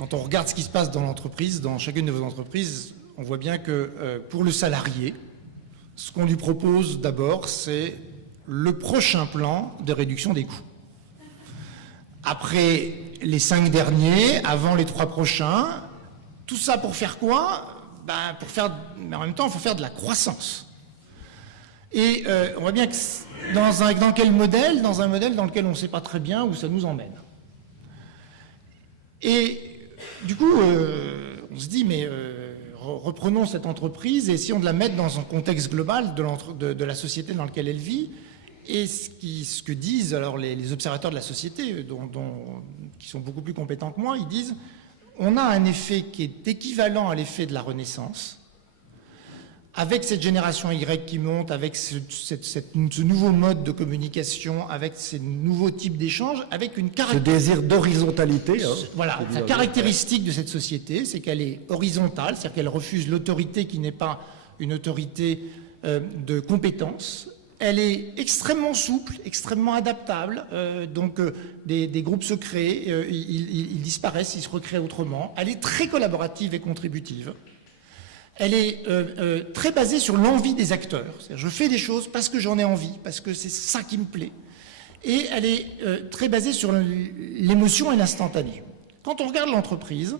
quand on regarde ce qui se passe dans l'entreprise, dans chacune de vos entreprises, on voit bien que pour le salarié, ce qu'on lui propose d'abord, c'est le prochain plan de réduction des coûts. Après les 5 derniers, avant les 3 prochains, tout ça pour faire quoi? Mais en même temps, il faut faire de la croissance. Et on voit bien que dans quel modèle? Dans un modèle dans lequel on ne sait pas très bien où ça nous emmène. Et du coup, on se dit, mais reprenons cette entreprise et essayons de la mettre dans un contexte global de la société dans laquelle elle vit. Et ce que disent alors les observateurs de la société, qui sont beaucoup plus compétents que moi, ils disent on a un effet qui est équivalent à l'effet de la Renaissance, avec cette génération Y qui monte, avec ce nouveau mode de communication, avec ces nouveaux types d'échanges, avec une caractéristique... Ce désir d'horizontalité. Voilà, la caractéristique de cette société, c'est qu'elle est horizontale, c'est-à-dire qu'elle refuse l'autorité qui n'est pas une autorité de compétence. Elle est extrêmement souple, extrêmement adaptable, donc des groupes se créent, ils disparaissent, ils se recréent autrement. Elle est très collaborative et contributive. Elle est très basée sur l'envie des acteurs. Je fais des choses parce que j'en ai envie, parce que c'est ça qui me plaît. Et elle est très basée sur l'émotion et l'instantané. Quand on regarde l'entreprise,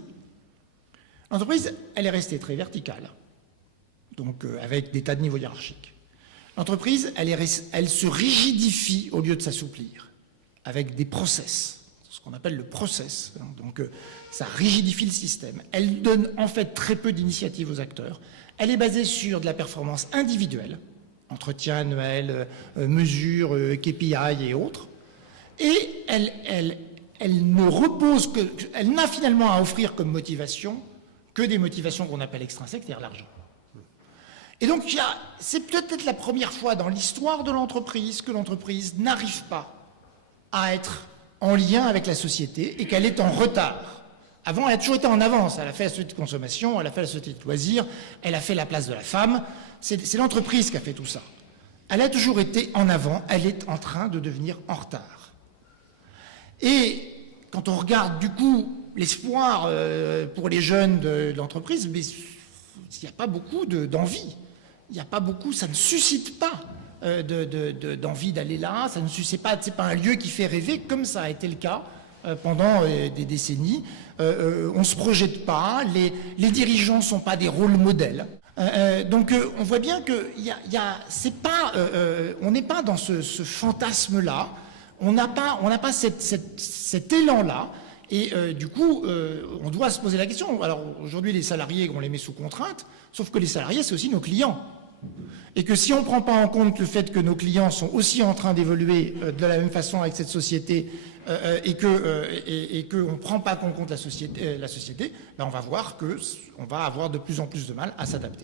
elle est restée très verticale, donc avec des tas de niveaux hiérarchiques. L'entreprise, elle se rigidifie au lieu de s'assouplir, avec des process, ce qu'on appelle le process. Donc ça rigidifie le système. Elle donne en fait très peu d'initiatives aux acteurs. Elle est basée sur de la performance individuelle, entretien annuel, mesures, KPI et autres. Et elle n'a finalement à offrir comme motivation que des motivations qu'on appelle extrinsèques, c'est-à-dire l'argent. Et donc, c'est peut-être la première fois dans l'histoire de l'entreprise que l'entreprise n'arrive pas à être en lien avec la société et qu'elle est en retard. Avant, elle a toujours été en avance. Elle a fait la société de consommation, elle a fait la société de loisirs, elle a fait la place de la femme. C'est l'entreprise qui a fait tout ça. Elle a toujours été en avant, elle est en train de devenir en retard. Et quand on regarde, du coup, l'espoir pour les jeunes de l'entreprise, il n'y a pas beaucoup d'envie. Il n'y a pas beaucoup, ça ne suscite pas d'envie d'aller là, ça ne suscite pas, c'est pas un lieu qui fait rêver, comme ça a été le cas pendant des décennies. On ne se projette pas, les dirigeants ne sont pas des rôles modèles. Donc on voit bien que on n'est pas dans ce fantasme-là, on n'a pas cet élan-là. Et du coup, on doit se poser la question. Alors aujourd'hui, les salariés, on les met sous contrainte, sauf que les salariés, c'est aussi nos clients. Et que si on ne prend pas en compte le fait que nos clients sont aussi en train d'évoluer de la même façon avec cette société et qu'on ne prend pas en compte la société, ben on va voir qu'on va avoir de plus en plus de mal à s'adapter.